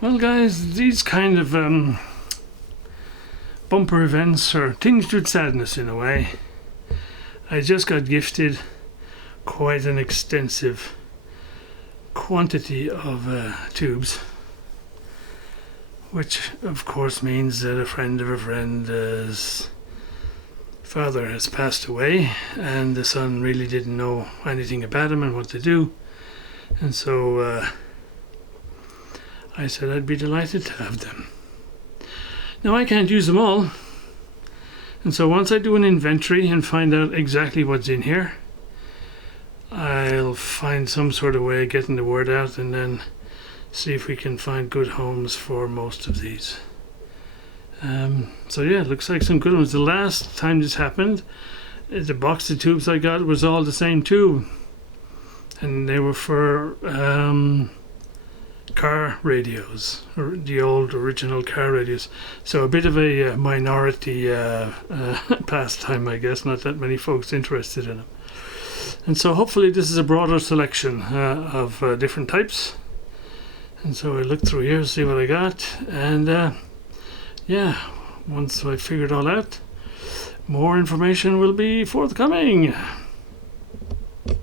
Well, guys, these kind of bumper events are tinged with sadness in a way. I just got gifted quite an extensive quantity of tubes, which of course means that a friend of a friend's father has passed away, and the son really didn't know anything about him and what to do, and so I said I'd be delighted to have them. Now I can't use them all, and so once I do an inventory and find out exactly what's in here, I'll find some sort of way of getting the word out and then see if we can find good homes for most of these. So yeah, it looks like some good ones. The last time this happened, the box of tubes I got was all the same tube, and they were for car radios, or the old original car radios. So a bit of a minority pastime, I guess. Not that many folks interested in them. And so hopefully this is a broader selection of different types. And so I look through here, see what I got, and yeah, once I figure it all out, more information will be forthcoming.